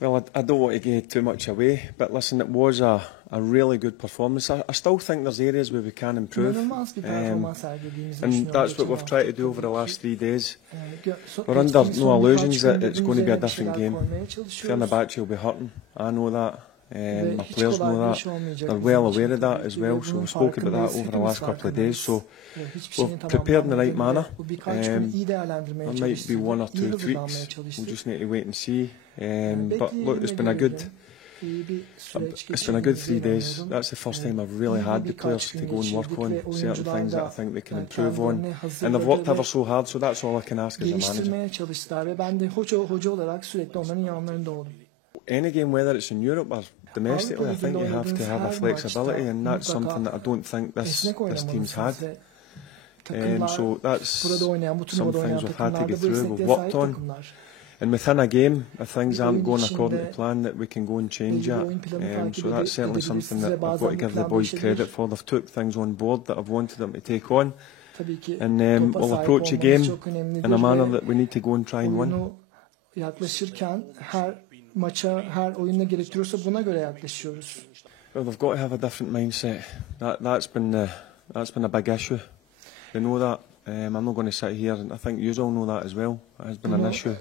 Well, I don't want to give too much away, but listen, it was a really good performance. I still think there's areas where we can improve, and that's what we've tried to do over the last 3 days. We're under no illusions that it's going to be a different game. Fenerbahçe will be hurting, I know that. My players know that. They're well aware of that as well, so we've spoken about that over the last couple of days. So we've prepared in the right manner. There might be 1 or 2 tweaks. We'll just need to wait and see. But look, it's been a good 3 days. That's the first time I've really had the players to go and work on certain things that I think they can improve on. And they've worked ever so hard, so that's all I can ask as a manager. Any game, whether it's in Europe or domestically, I think you have to have a flexibility, and that's something that I don't think this team's had. So that's some things we've had to get through, we've worked on. And within a game, if things aren't going according to plan, that we can go and change that. So that's certainly something that I've got to give the boys credit for. They've took things on board that I've wanted them to take on. And we'll approach a game in a manner that we need to go and try and win. Her oyunda gerektiriyorsa buna göre yaklaşıyoruz. Well, they've got to have a different mindset. That's been a big issue. They know that. I'm not going to sit here, and I think you all know that as well. It has been an issue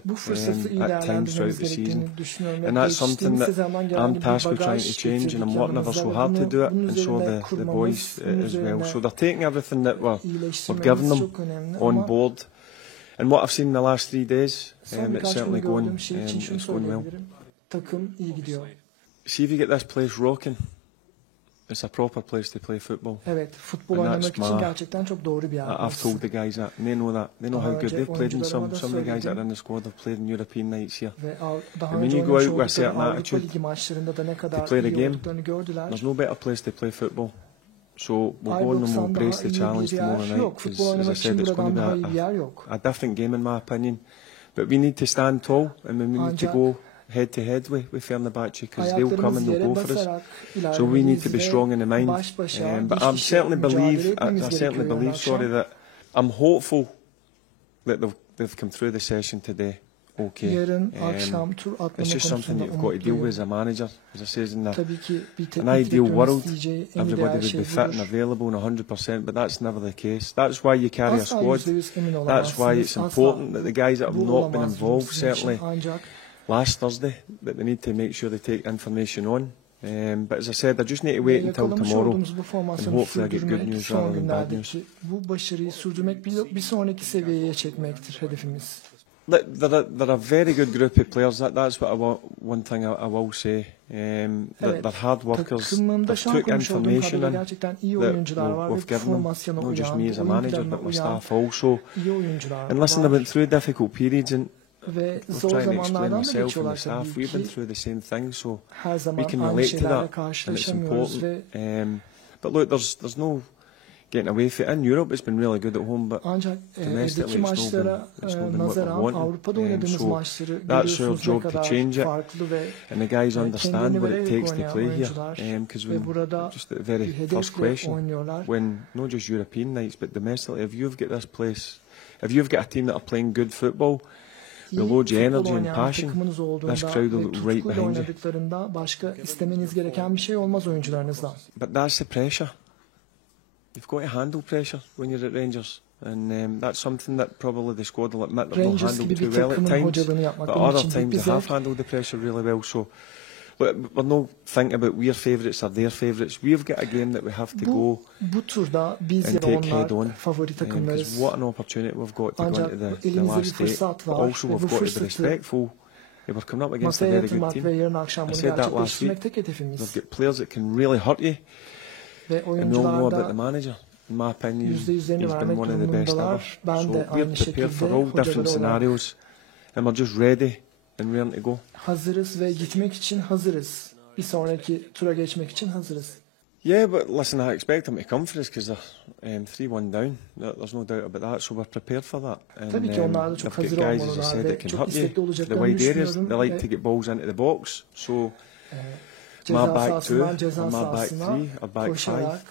at times throughout the season, and that's something that I'm tasked with trying to change, and I'm working ever so hard to do it, and so the boys as well. So they're taking everything that we're giving them on board. And what I've seen in the last 3 days, it's certainly going well. See if you get this place rocking. It's a proper place to play football. Evet, futbol oynamak için gerçekten çok doğru bir yer. I've told the guys that, and they know that. They know how good they've played in some of the guys that are in the squad have played in European nights here. And when you go out with a certain attitude to play the game, there's no better place to play football. So we'll go on and we'll brace the challenge tomorrow night, because as I said, it's going to be a different game in my opinion. But we need to stand tall, and we need to go head to head with Fenerbahçe, because they'll come and they'll go for us. So we need to be strong in the mind. But I certainly believe, that I'm hopeful that they've come through the session today. Okay. It's just something that you've got to deal with as a manager. As I said, in an ideal world, everybody would be fit and available and 100%, but that's never the case. That's why you carry a squad. That's why it's important that the guys that have not been involved, certainly last Thursday, that they need to make sure they take information on. But as I said, I just need to wait until tomorrow, and hopefully I get good news rather than bad news. Bu başarıyı sürdürmek bir sonraki seviyeye çekmektir hedefimiz. They're a very good group of players. That's what one thing I will say. They're hard workers. They've took information in that we've given them, not just me as a manager, but my staff also. And listen, they went through difficult periods, and we're trying to explain myself and the staff. We've been through the same thing, so we can relate to that, and it's important. But look, there's no getting away from it. In Europe, it's been really good at home, but domestically, it's not been what we want. So that's our job to change it, and the guys understand what it takes to play here. Because just at the very first question, when not just European nights, but domestically, if you've got this place, if you've got a team that are playing good football, with loads of energy and passion, this crowd will look right behind you. But that's the pressure. You've got to handle pressure when you're at Rangers, and that's something that probably the squad will admit they've not handled too well at times, but other times they have handled the pressure really well. So we're not thinking about we're favourites or their favourites. We've got a game that we have to go and take head on, because what an opportunity we've got to go into the last eight, but also we've got to be respectful. We're coming up against a very good team. I said that last week. They've got players that can really hurt you. And we all know about the manager. In my opinion, he's been one of the best ever. So we're prepared for all different scenarios, and we're just ready and raring to go. Hazırız ve gitmek için hazırız. Bir sonraki tura geçmek için hazırız. Yeah, but listen, I expect them to come for us, because they're 3-1 down. There's no doubt about that. So we're prepared for that. And tabii ki onlar da çok hazır guys, as I said, that can hurt you. The wide areas, they like to get balls into the box. So ceza sahasından ceza sahasına koşarak,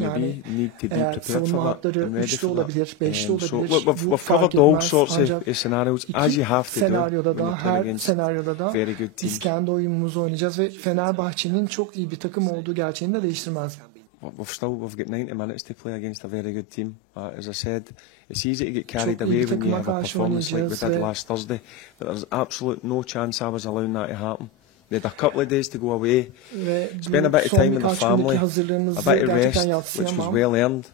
yani eğer savunma hatları 3'lü olabilir, 5'li olabilir, bu fark etmez. Ancak iki senaryoda da, her senaryoda da biz kendi oyunumuzu oynayacağız ve Fenerbahçe'nin çok iyi bir takım olduğu gerçeğini de değiştirmez. We've got 90 minutes to play against a very good team. As I said, it's easy to get carried away when you have a performance like we did last Thursday. But there's absolute no chance I was allowing that to happen. We had a couple of days to go away, spend a bit of time with the family, a bit of rest, which was well earned.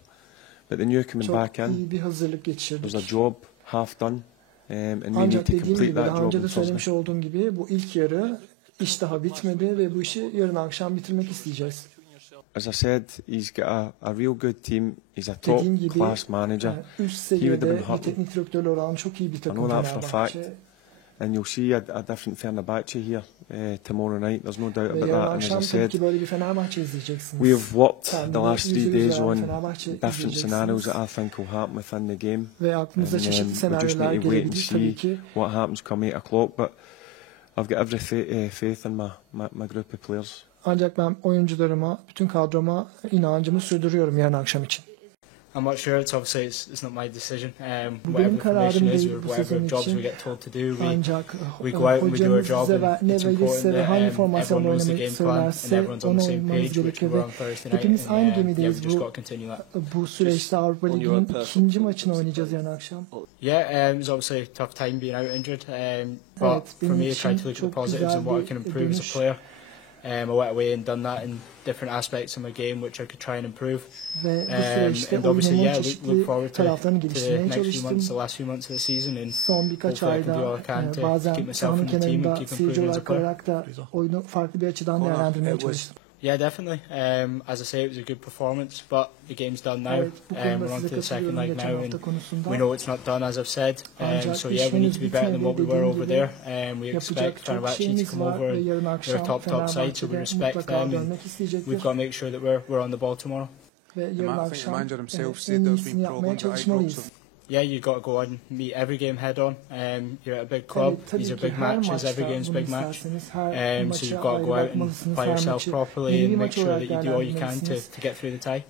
But then you're coming back in. There's a job half done, and we need to complete that job on söylemiş olduğum gibi bu ilk yarı iş daha bitmedi ve bu işi yarın akşam bitirmek isteyeceğiz. As I said, he's got a real good team. He's a top class manager. Üst seviyede bir teknik direktörü olan çok iyi bir takım Fenerbahçe. And you'll see a different Fenerbahçe here tomorrow night. There's no doubt about that. And as I said, we have worked the last 3 days on different scenarios that I think will happen within the game. And we just need to wait and see what happens come 8 o'clock. But I've got every faith in my group of players. Ancak ben oyuncularıma, bütün kadroma inancımı sürdürüyorum yarın akşam için. I'm not sure. It's obviously it's not my decision. Whatever information is, or whatever jobs we get told to do, we go out and we do our job. And it's important that everyone knows the game plan and everyone's on the same page, which we were on Thursday night. And we've just got to continue that. Bu süreçte Avrupa Ligi'nin ikinci maçını oynayacağız yarın akşam. Yeah, it was obviously a tough time being out injured. But for me, I tried to look at the positives and what I can improve as a player. I went away and done that in different aspects of my game, which I could try and improve. And obviously, yeah, look forward to the next few months, the last few months of the season, and hopefully I can do all I can to keep myself in the team and keep improving as a player. Yeah, definitely. As I say, it was a good performance, but the game's done now. We're on to the second leg now, and we know it's not done, as I've said. So yeah, we need to be better than what we were over there. We expect Fenerbahçe to come over, and they're a top side, so we respect them, and we've got to make sure that we're on the ball tomorrow. The manager himself said there's been problems at Ibrox. Yeah, you got to go on, meet every game head on. You're at a big club, these are big matches, every game's a big match. So you've got to go out and play yourself properly and make sure that you do all you can to get through the tie.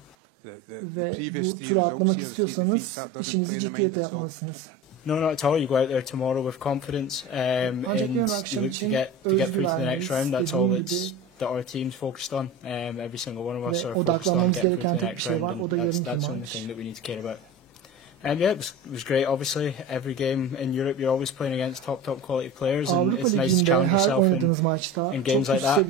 Ve bu turu atlamak istiyorsanız işinizi ciddiyetle yapmalısınız. No, not at all. You go out there tomorrow with confidence and you look to get through to the next round. That's all that our team's focused on. Every single one of us are focused on getting through to the next round, and that's the only thing that we need to care about. Yeah, it was great. Obviously, every game in Europe, you're always playing against top quality players, and it's nice to challenge yourself in games like that.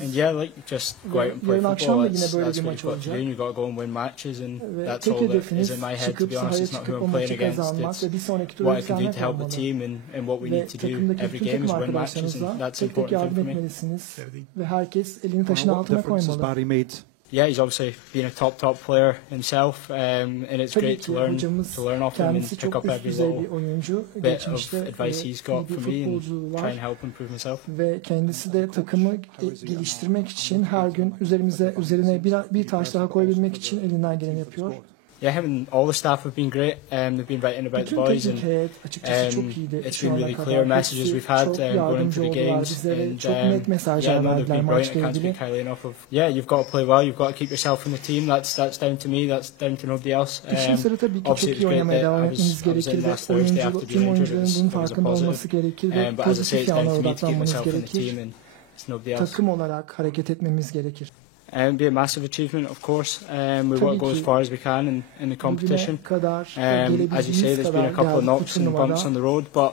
And yeah, like just go out and play football. That's what you've got to do. You've got to go and win matches, and that's all that is in my head. To be honest, it's not who I'm playing against. It's what I can do to help the team, and what we need to do every game is win matches, and that's important for me. Ve herkes elini taşın altına koymalı. Yeah, he's obviously been a top player himself, and it's great to learn off him and pick up every little bit of advice he's got for me and try and help improve myself. Ve kendisi de takımı geliştirmek için her gün üzerine bir taş daha koyabilmek için elinden geleni yapıyor. Yeah, him and all the staff have been great. They've been writing about the boys, and it's been really clear messages we've had going into the games. And yeah, no, they've been brilliant. I can't speak highly enough of. Yeah, you've got to play well. You've got to keep yourself in the team. That's down to me. That's down to nobody else. Obviously, it's great that I was in last Thursday after being injured. It was a positive. But as I say, it's down to me to keep myself in the team, and it's nobody else. Takım olarak hareket etmemiz gerekir. Be a massive achievement, of course. We want to go as far as we can in the competition. As you say, there's been a couple of knocks and bumps on the road, but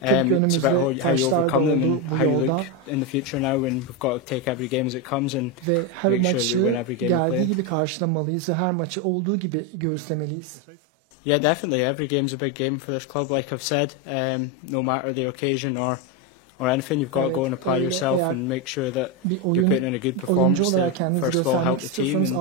it's about how you overcome them and how you look in the future now. And we've got to take every game as it comes and make sure we win every game we play. Karşılamalıyız ve her maçı olduğu gibi göğüslemeliyiz. Yeah, definitely. Every game's a big game for this club, like I've said. No matter the occasion or anything, you've got to go and apply yourself and make sure that you're putting in a good performance to first of all help the team. And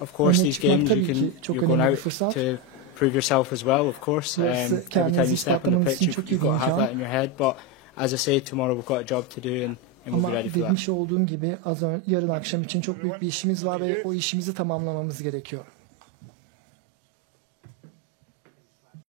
of course, these games you're going out to prove yourself as well. Of course, every time you step on the pitch, you've got to have that in your head. But as I say, tomorrow we've got a job to do and we'll be ready for that. Demiş olduğum gibi yarın akşam için çok büyük bir işimiz var ve o işimizi tamamlamamız gerekiyor.